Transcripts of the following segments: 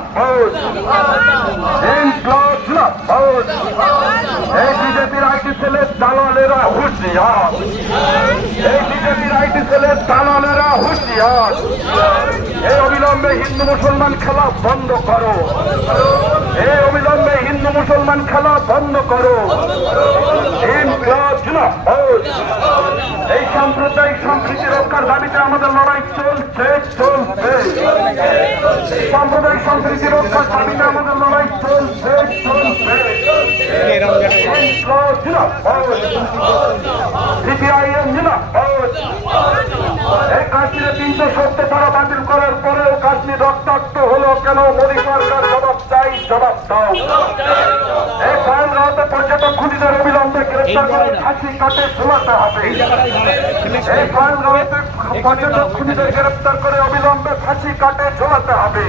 জিন্দাবাদ, ইনকলাব জিন্দাবাদ। এই বিজেপির আইটি সেলের দালালেরা হুঁশিয়ার, এই বিজেপির আইটি সেলের দালালেরা হুঁশিয়ার। এই অবিলম্বে হিন্দু মুসলমান খেলা বন্ধ করো, এই অবিলম্বে হিন্দু মুসলমান খেলা বন্ধ করো। ইনকলাব জিন্দাবাদ। এই সাম্প্রদায়িক সম্প্রীতি রক্ষার দাবিতে আমাদের লড়াই চলছে চলবে, সাম্প্রদায়িক সম্প্রীতি রক্ষার দাবিতে আমাদের লড়াই চলছে চলবে। সিপিআইএম জিন্দাবাদ। এই কাশ্মীরে 370 ধারা বাতিল করার পরেও কাশ্মীর রক্তাক্ত হলো কেন? মোদী সরকার জবাব চাই, জবাব দাও। এই পয়নগাঁওতে পর্যটক খুনিদের অবিলম্বে গ্রেপ্তার করে ফাঁসি কাটে ঝোলাতে হবে। এই পয়নগাঁওতে পর্যটক খুনিদের গ্রেপ্তার করে অবিলম্বে ফাঁসি কাটে ঝোলাতে হবে।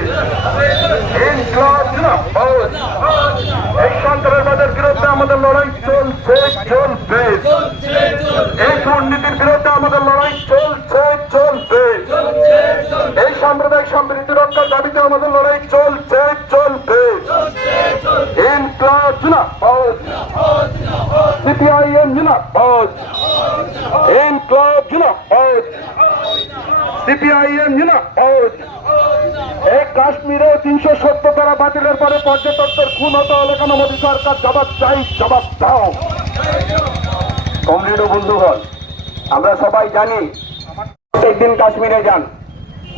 ইনকলাব জিন্দাবাদ। এই সন্ত্রাসবাদের বিরুদ্ধে আমাদের লড়াই চলছে চলবে, এই দুর্নীতির বিরুদ্ধে আমাদের লড়াই চলছে চলবে, এই সাম্প্রদায়িক সম্প্রীতি রক্ষার দাবিতে আমাদের লড়াই চলছে চলবে। ইনকলাব জিন্দাবাদ, সিপিআইএম জিন্দাবাদ, ইনকলাব জিন্দাবাদ, সিপিআইএম জিন্দাবাদ। এই কাশ্মীরে 370 ধারা বাতিলের পরে পর্যটকদের খুন হতে হলে কেন? মোদী সরকার জবাব চাই, জবাব দাও। কমরেড ও বন্ধুগণ, আমরা সবাই জানি প্রত্যেকদিন কাশ্মীরে যান,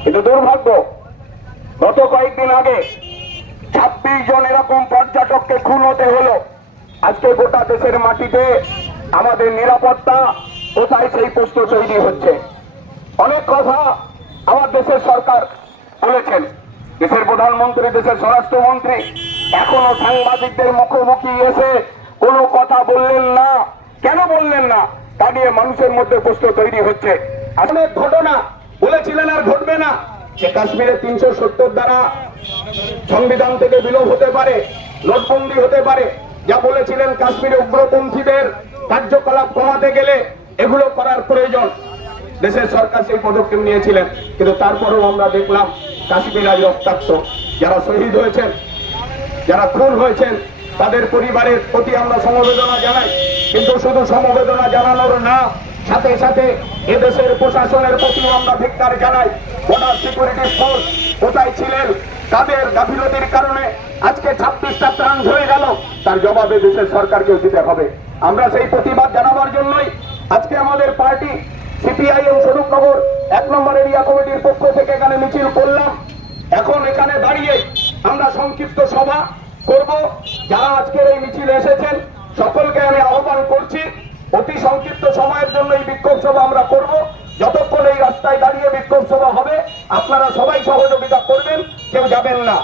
কিন্তু দুর্ভাগ্য গত কয়েকদিন আগে 26 জন এরকম পর্যটককে খুন হতে হলো। আজকে গোটা দেশের মাটিতে আমাদের নিরাপত্তা কোথায়, সেই প্রশ্ন তৈরি হচ্ছে। অনেক কথা আমার দেশের সরকার বলেছেন, দেশের প্রধানমন্ত্রী, দেশের স্বরাষ্ট্রমন্ত্রী এখনো সাংবাদিকদের মুখোমুখি এসে কোনো কথা বললেন না। কেন বললেন না? তা নিয়ে মানুষের মধ্যে প্রশ্ন তৈরি হচ্ছে। অনেক ঘটনা বলেছিলেন আর ঘটবে না, যে কাশ্মীরে 370 দ্বারা সংবিধান থেকে বিলোপ হতে পারে, নোটবন্দি হতে পারে। যা বলেছিলেন কাশ্মীরে উগ্রপন্থীদের কার্যকলাপ কমাতে গেলে এগুলো করার প্রয়োজন, দেশের সরকার সেই পদক্ষেপ নিয়েছিলেন। কিন্তু তারপরেও আমরা দেখলাম কাশ্মীর আজ রক্তাক্ত। যারা শহীদ হয়েছেন, যারা খুন হয়েছেন, তাদের পরিবারের প্রতি আমরা সমবেদনা জানাই। কিন্তু শুধু সমবেদনা জানানোর না, সাথে সাথে এদেশের প্রশাসনের প্রতিও আমরা ধিক্কার জানাই। বর্ডার সিকিউরিটি ফোর্স কোথায় ছিলেন? তাদের গাফিলতির কারণে আজকে 26টা প্রাণ ঝরে গেল, তার জবাবে দেশের সরকারকেও দিতে হবে। আমরা সেই প্রতিবাদ জানাবার জন্যই আজকে আমাদের পার্টি সিপিআইএম স্বরূপনগর 1 নম্বর এরিয়া কমিটির পক্ষ থেকে এখানে মিছিল করলাম। এখন এখানে দাঁড়িয়ে আমরা সংক্ষিপ্ত সভা করব। যারা আজকের এই মিছিলে এসেছেন সকলকে আমি আহ্বান করছি, অতি সংক্ষিপ্ত সময়ের জন্য এই বিক্ষোভ সভা আমরা করব। যতক্ষণ এই রাস্তায় দাঁড়িয়ে বিক্ষোভ সভা হবে, আপনারা সবাই সহযোগিতা করবেন, কেউ যাবেন না।